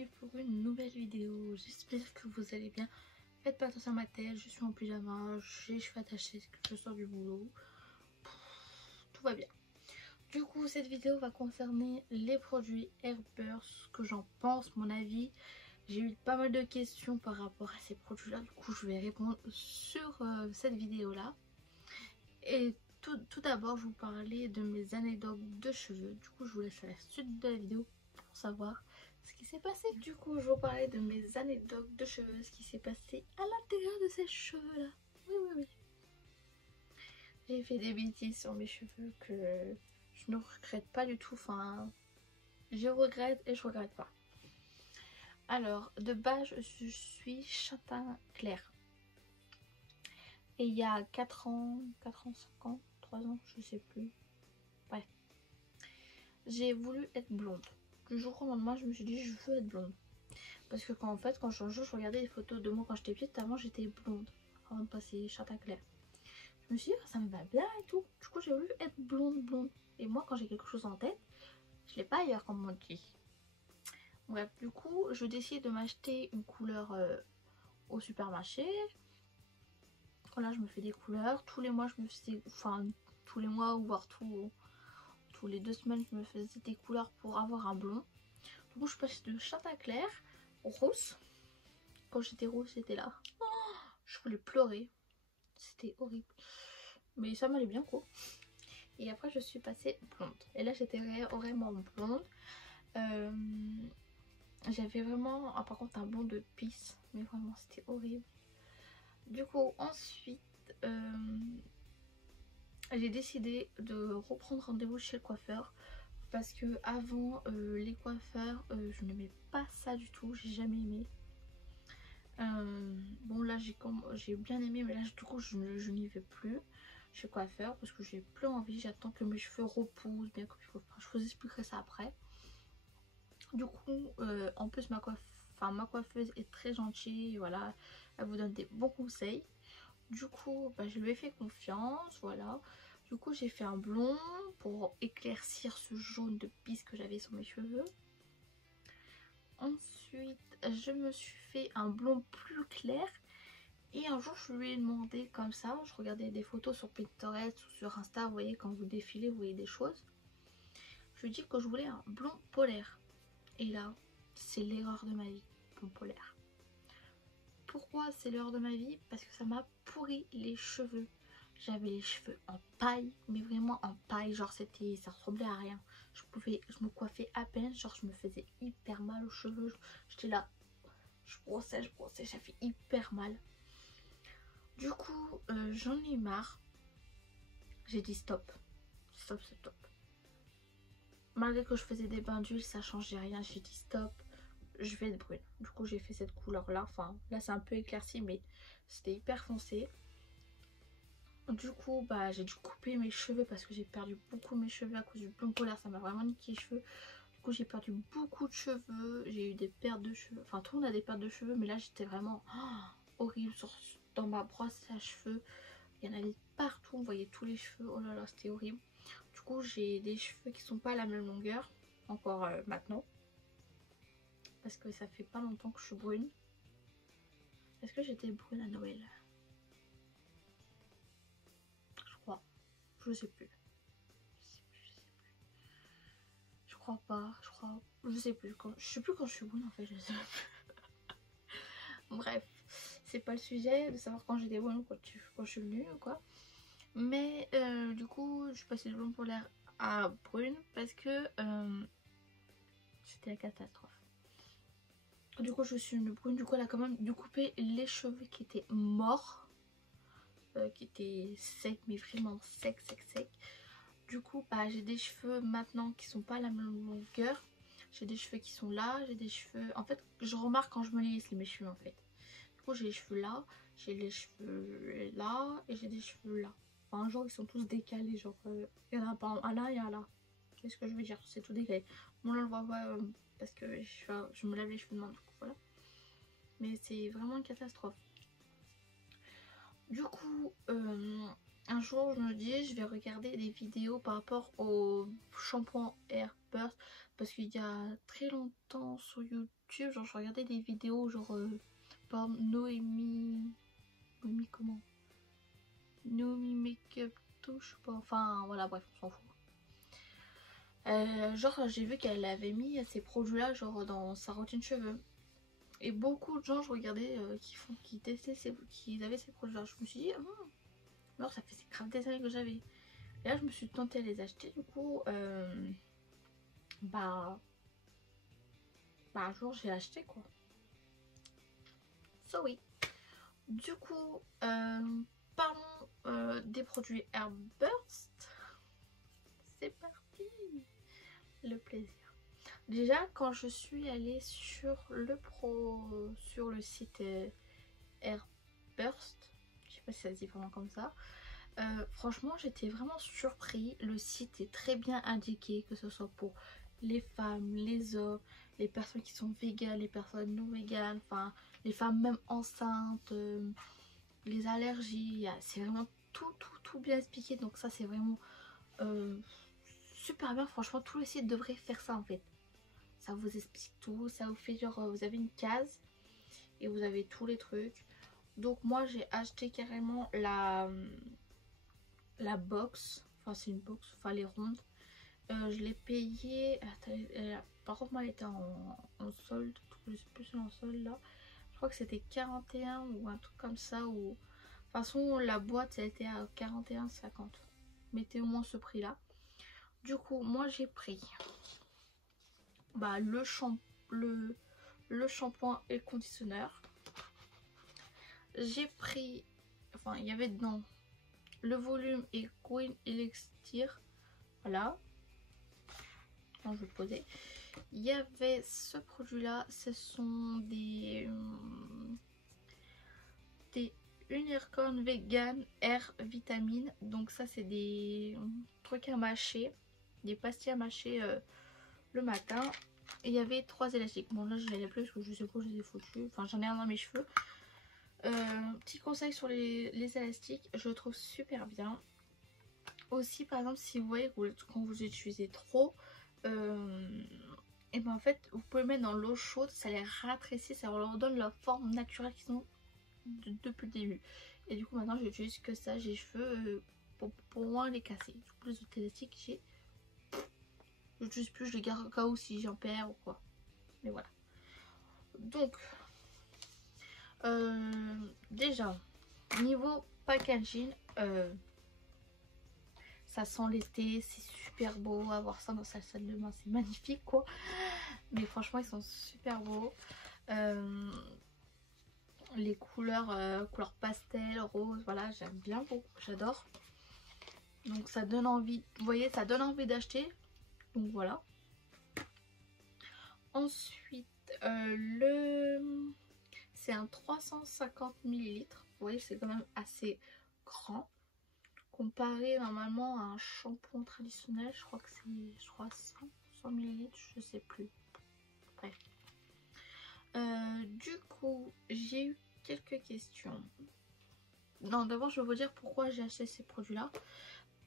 bienvenue pour une nouvelle vidéo. J'espère que vous allez bien. Faites pas attention à ma tête, je suis en pyjama, j'ai les cheveux attachés, je sors du boulot. Tout va bien. Du coup, cette vidéo va concerner les produits Airburst, ce que j'en pense, mon avis. J'ai eu pas mal de questions par rapport à ces produits-là, du coup je vais répondre sur cette vidéo-là. Et tout d'abord, je vais vous parler de mes anecdotes de cheveux. Du coup, je vous laisse à la suite de la vidéo pour savoir ce qui s'est passé. Du coup, je vais vous parler de mes anecdotes de cheveux, ce qui s'est passé à l'intérieur de ces cheveux-là. Oui. J'ai fait des bêtises sur mes cheveux que je ne regrette pas du tout. Enfin, je regrette et je regrette pas. Alors, de base, je suis châtain clair. Et il y a 4 ans, 5 ans, 3 ans, je sais plus. Bref. J'ai voulu être blonde. Du jour au lendemain, je me suis dit, je veux être blonde. Parce que quand je regardais les photos de moi quand j'étais petite, avant j'étais blonde. Avant de passer châtain clair. Je me suis dit, ça me va bien et tout. Du coup, j'ai voulu être blonde. Et moi, quand j'ai quelque chose en tête, je l'ai pas ailleurs, comme on dit. Bref, du coup, je décide de m'acheter une couleur au supermarché. Voilà, je me fais des couleurs. Tous les mois, je me faisais... Enfin, tous les mois ou voire tous les 2 semaines, je me faisais des couleurs pour avoir un blond. Du coup, je passe de châtain clair au rose. Quand j'étais rose, j'étais là. Oh, je voulais pleurer. C'était horrible. Mais ça m'allait bien, quoi. Et après, je suis passée blonde. Et là, j'étais vraiment blonde. J'avais vraiment, par contre, un blond de pisse. Mais vraiment, c'était horrible. Du coup, ensuite, j'ai décidé de reprendre rendez-vous chez le coiffeur. Parce que avant, les coiffeurs, je n'aimais pas ça du tout. J'ai jamais aimé. Bon, là, j'ai bien aimé. Mais là, du coup, je n'y vais plus chez le coiffeur. Parce que j'ai plus envie. J'attends que mes cheveux repoussent. Bien que je vous expliquerai ça après. Du coup, en plus, ma coiffeuse est très gentille. Voilà, elle vous donne des bons conseils. Du coup, je lui ai fait confiance. Voilà. Du coup, j'ai fait un blond pour éclaircir ce jaune de pisse que j'avais sur mes cheveux. Ensuite, je me suis fait un blond plus clair. Et un jour, je lui ai demandé comme ça. Je regardais des photos sur Pinterest ou sur Insta. Vous voyez, quand vous défilez, vous voyez des choses. Je lui ai dit que je voulais un blond polaire. Et là, c'est l'erreur de ma vie, blond polaire. Pourquoi c'est l'erreur de ma vie? Parce que ça m'a pourri les cheveux. J'avais les cheveux en paille, mais vraiment en paille, genre ça ressemblait à rien. Je me coiffais à peine, genre je me faisais hyper mal aux cheveux. J'étais là, je brossais, ça fait hyper mal. Du coup, j'en ai marre. J'ai dit stop. Stop. Malgré que je faisais des bains d'huile, ça changeait rien. J'ai dit stop, je vais être brune. Du coup, j'ai fait cette couleur là. Enfin, là c'est un peu éclairci, mais c'était hyper foncé. Du coup, j'ai dû couper mes cheveux parce que j'ai perdu beaucoup mes cheveux à cause du blond polaire. Ça m'a vraiment niqué les cheveux. Du coup, j'ai perdu beaucoup de cheveux. J'ai eu des pertes de cheveux. Enfin, tout le monde a des pertes de cheveux, mais là, j'étais vraiment horrible dans ma brosse à cheveux. Il y en avait partout. On voyait tous les cheveux. Oh là là, c'était horrible. Du coup, j'ai des cheveux qui sont pas à la même longueur. Encore maintenant. Parce que ça fait pas longtemps que je suis brune. Est-ce que j'étais brune à Noël? Je crois. Je sais plus. Je crois pas. Je sais plus. Je sais plus quand je suis brune en fait. Je sais plus. Bref. C'est pas le sujet de savoir quand j'étais brune ou quand je suis venue ou quoi. Mais du coup, je suis passée de blond polaire à brune parce que c'était la catastrophe. Du coup, je suis une brune. Du coup, elle a quand même dû couper les cheveux qui étaient morts. Qui étaient secs, mais vraiment secs. Du coup, j'ai des cheveux maintenant qui sont pas à la même longueur. J'ai des cheveux qui sont là. J'ai des cheveux... En fait, je remarque quand je me lisse mes cheveux en fait. Du coup, j'ai les cheveux là. J'ai les cheveux là. Et j'ai des cheveux là. Enfin, genre, ils sont tous décalés. Genre, il y en a pas un là et un là. Qu'est-ce que je veux dire? C'est tout décalé. Bon, là, on le voit pas parce que je me lave les cheveux demain. Du coup, voilà. Mais c'est vraiment une catastrophe. Du coup, un jour je me dis je vais regarder des vidéos par rapport au shampoing Airburst, parce qu'il y a très longtemps sur YouTube, genre je regardais des vidéos genre par Noémie comment, Noémie Makeup Touche, pas, enfin voilà, bref, on s'en fout. Genre j'ai vu qu'elle avait mis ces produits là genre dans sa routine cheveux, et beaucoup de gens je regardais qui testaient qui avaient ces produits là. Je me suis dit alors ça faisait grave des années que j'avais, et là je me suis tentée à les acheter. Du coup un jour j'ai acheté quoi. So oui, du coup parlons des produits Airburst. C'est parti, le plaisir. Déjà quand je suis allée sur le site Airburst, je sais pas si ça se dit vraiment comme ça, franchement j'étais vraiment surpris. Le site est très bien indiqué, que ce soit pour les femmes, les hommes, les personnes qui sont véganes, les personnes non véganes, enfin les femmes même enceintes, les allergies, c'est vraiment tout bien expliqué. Donc ça c'est vraiment super bien. Franchement tous les sites devraient faire ça en fait. Ça vous explique tout, ça vous fait genre vous avez une case et vous avez tous les trucs. Donc moi j'ai acheté carrément la box, enfin c'est une box, enfin les rondes. Je l'ai payé, par contre moi elle était en solde, je sais plus si elle est en solde là. Je crois que c'était 41 ou un truc comme ça, ou de toute façon la boîte elle était à 41,50. Mettez au moins ce prix là. Du coup moi j'ai pris le shampoing et le conditionneur. J'ai pris, enfin il y avait dedans le volume et Queen Elixir, voilà. Non, je vais le poser. Il y avait ce produit là, ce sont des Unicorn Vegan Air Vitamine. Donc ça c'est des trucs à mâcher, des pastilles à mâcher le matin. Et il y avait 3 élastiques. Bon là je les ai plus parce que je sais pas où je les ai foutus, enfin j'en ai un dans mes cheveux. Petit conseil sur les élastiques, je le trouve super bien. Aussi par exemple si vous voyez quand vous utilisez trop, et ben en fait vous pouvez mettre dans l'eau chaude, ça les rétrécit, ça leur donne la forme naturelle qu'ils ont depuis le début. Et du coup maintenant j'utilise que ça, j'ai les cheveux pour moins les casser. Du coup les autres élastiques j'utilise plus, je les garde au cas où si j'en perds ou quoi. Mais voilà. Donc déjà niveau packaging, ça sent l'été, c'est super beau. Avoir ça dans sa salle de bain, c'est magnifique quoi. Mais franchement ils sont super beaux. Les couleurs, couleurs pastel, rose, voilà, j'aime bien beaucoup, j'adore. Donc ça donne envie, vous voyez, ça donne envie d'acheter. Donc voilà. Ensuite c'est un 350 ml. Vous voyez c'est quand même assez grand. Comparé normalement à un shampoing traditionnel, je crois que c'est 100 ml, je sais plus. Bref. Du coup, j'ai eu quelques questions. Non, d'abord je vais vous dire pourquoi j'ai acheté ces produits là.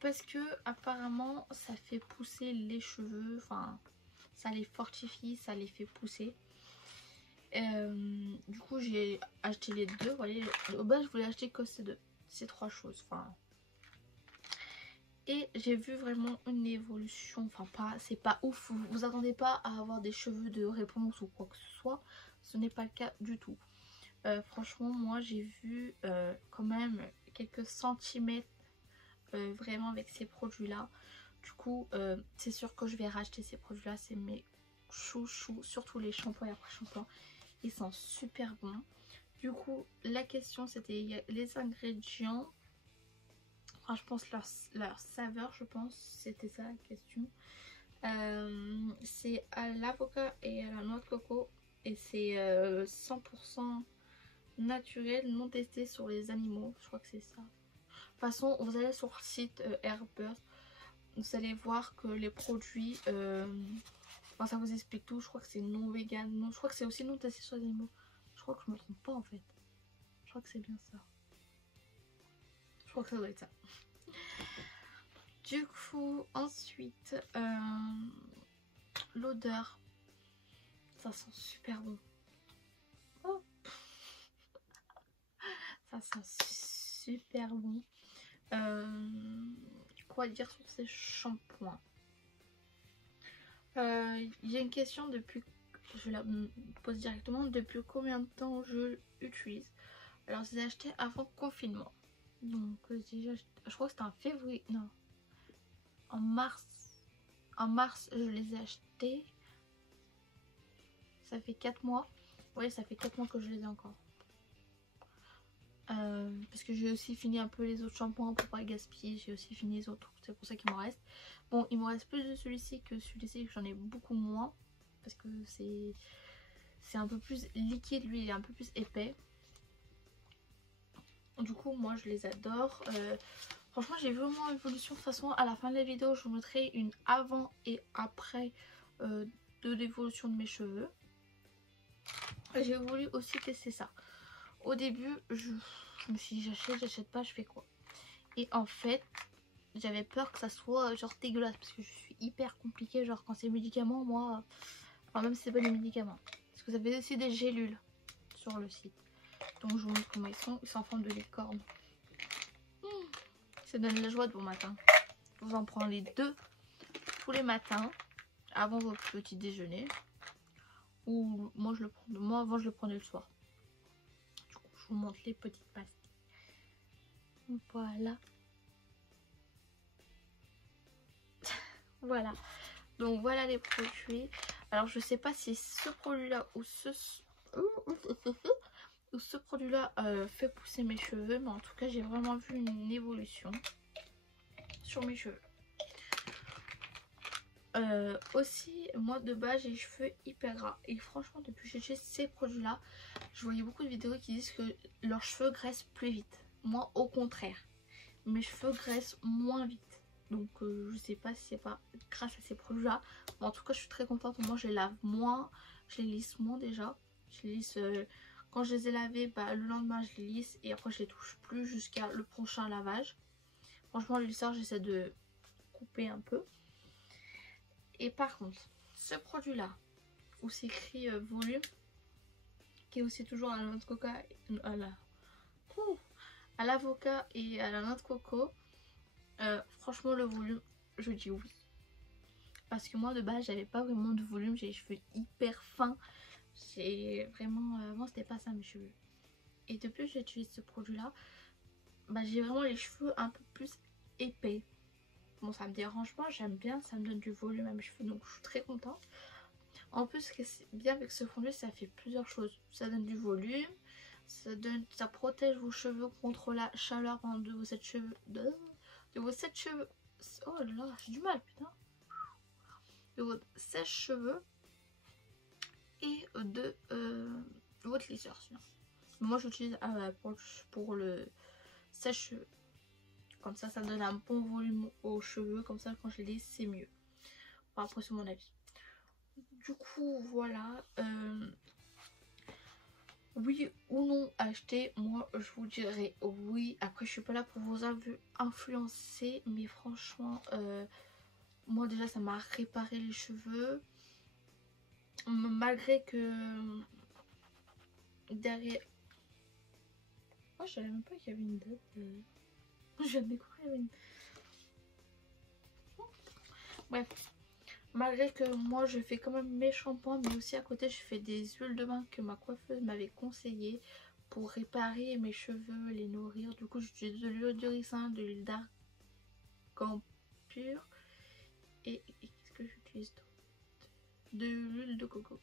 Parce que apparemment ça fait pousser les cheveux, enfin ça les fortifie, ça les fait pousser. Du coup j'ai acheté les deux. Vous voyez, au bas je voulais acheter que ces 3 choses. Enfin, et j'ai vu vraiment une évolution. Enfin pas, c'est pas ouf. Vous attendez pas à avoir des cheveux de réponse ou quoi que ce soit. Ce n'est pas le cas du tout. Franchement moi j'ai vu quand même quelques centimètres vraiment avec ces produits là. Du coup c'est sûr que je vais racheter ces produits là. C'est mes chouchous, surtout les shampoings et après-shampoings. Ils sont super bons. Du coup la question c'était les ingrédients. Enfin, je pense leur saveur, je pense c'était ça la question. C'est à l'avocat et à la noix de coco. Et c'est 100% naturel, non testé sur les animaux. Je crois que c'est ça. De toute façon, vous allez sur le site Airburst, vous allez voir que les produits, enfin, ça vous explique tout. Je crois que c'est non vegan, non, je crois que c'est aussi non testé sur les animaux. Je crois que je me trompe pas en fait. Je crois que c'est bien ça. Je crois que ça doit être ça. Du coup, ensuite, l'odeur, ça sent super bon. Oh. Ça sent super bon. Quoi dire sur ces shampoings? Il y a une question depuis, je la pose directement, depuis combien de temps je l'utilise? Alors, je les ai achetés avant le confinement. Donc, je crois que c'était en février, non, en mars. En mars, je les ai achetés. Ça fait 4 mois. Oui, ça fait 4 mois que je les ai encore. Parce que j'ai aussi fini un peu les autres shampoings pour pas les gaspiller. J'ai aussi fini les autres. C'est pour ça qu'il m'en reste. Bon, il me reste plus de celui-ci que celui-ci. J'en ai beaucoup moins. Parce que c'est un peu plus liquide. Lui, il est un peu plus épais. Du coup, moi, je les adore. Franchement, j'ai vraiment une évolution. De toute façon, à la fin de la vidéo, je vous montrerai une avant et après de l'évolution de mes cheveux. J'ai voulu aussi tester ça. Au début, je me suis dit j'achète pas, je fais quoi? Et en fait, j'avais peur que ça soit genre dégueulasse parce que je suis hyper compliquée. Genre quand c'est médicaments, moi, enfin même si c'est pas des médicaments. Parce que vous avez aussi des gélules sur le site. Donc je vous montre comment ils sont en forme de licorne. Ça donne la joie de bon matin. Vous en prenez 2 tous les matins avant votre petit déjeuner. Ou moi je le prends, moi avant je le prenais le soir. Du coup je vous montre les petites pastilles. Voilà. Voilà. Donc voilà les produits. Alors je sais pas si ce produit là ou ce produit là fait pousser mes cheveux. Mais en tout cas j'ai vraiment vu une évolution sur mes cheveux. Aussi moi de base j'ai les cheveux hyper gras. Et franchement depuis que j'ai acheté ces produits là, je voyais beaucoup de vidéos qui disent que leurs cheveux graissent plus vite. Moi au contraire. Mes cheveux graissent moins vite. Donc je sais pas si c'est pas grâce à ces produits là. Mais en tout cas je suis très contente. Moi je les lave moins. Je les lisse moins déjà. Je les lisse quand je les ai lavés, bah, le lendemain je les lisse. Et après je les touche plus jusqu'à le prochain lavage. Franchement le lisseur j'essaie de couper un peu. Et par contre ce produit là où c'est écrit volume, qui est aussi toujours à la noix de coca, à l'avocat et à la noix de coco. Franchement le volume je dis oui, parce que moi de base j'avais pas vraiment de volume, j'ai les cheveux hyper fins, j'ai vraiment avant c'était pas ça mes cheveux. Et depuis que j'utilise ce produit là, bah, j'ai vraiment les cheveux un peu plus épais. Bon ça me dérange pas, j'aime bien, ça me donne du volume à mes cheveux donc je suis très contente. En plus ce qui est bien avec ce produit, ça fait plusieurs choses. Ça donne du volume, ça protège vos cheveux contre la chaleur de vos sèche-cheveux. De vos sèche-cheveux. Oh là là, j'ai du mal, putain. De votre sèche-cheveux et de votre lisseur. Sinon. Moi, j'utilise pour le sèche-cheveux. Comme ça donne un bon volume aux cheveux. Comme ça, quand je les lisse, c'est mieux. Enfin, après, c'est mon avis. Du coup, voilà. Oui ou non acheter, moi je vous dirais oui. Après je suis pas là pour vous influencer, mais franchement moi déjà ça m'a réparé les cheveux, malgré que derrière, moi je savais même pas qu'il y avait une date je viens de découvrir qu'il y avait une... Bref, malgré que moi je fais quand même mes shampoings, mais aussi à côté je fais des huiles de bain que ma coiffeuse m'avait conseillé pour réparer mes cheveux, les nourrir. Du coup j'utilise de l'huile de ricin, de l'huile d'argan pur et qu'est-ce que j'utilise d'autre, de l'huile de coco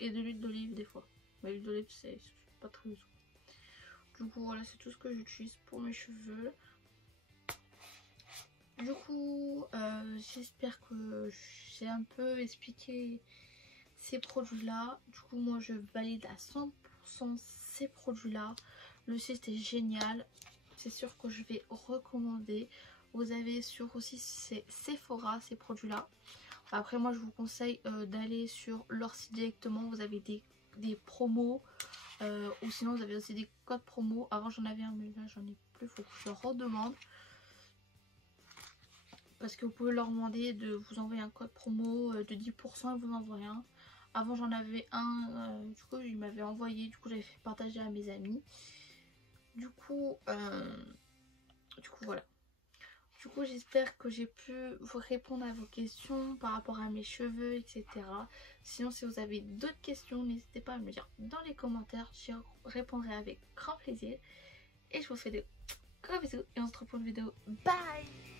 et de l'huile d'olive des fois, mais l'huile d'olive c'est pas très useful. Du coup voilà, c'est tout ce que j'utilise pour mes cheveux. Du coup j'espère que j'ai un peu expliqué ces produits là. Du coup moi je valide à 100% ces produits là. Le site est génial, c'est sûr que je vais recommander. Vous avez sur aussi Sephora ces produits là. Après moi je vous conseille d'aller sur leur site directement. Vous avez des promos ou sinon vous avez aussi des codes promo. Avant j'en avais un mais là j'en ai plus, faut que je redemande. parce que vous pouvez leur demander de vous envoyer un code promo de 10% et vous envoient un. Avant j'en avais un, du coup il m'avait envoyé, du coup j'avais fait partager à mes amis. Du coup voilà. Du coup j'espère que j'ai pu vous répondre à vos questions par rapport à mes cheveux, etc. Sinon si vous avez d'autres questions, n'hésitez pas à me le dire dans les commentaires, j'y répondrai avec grand plaisir. Et je vous fais de gros bisous et on se retrouve pour une vidéo. Bye!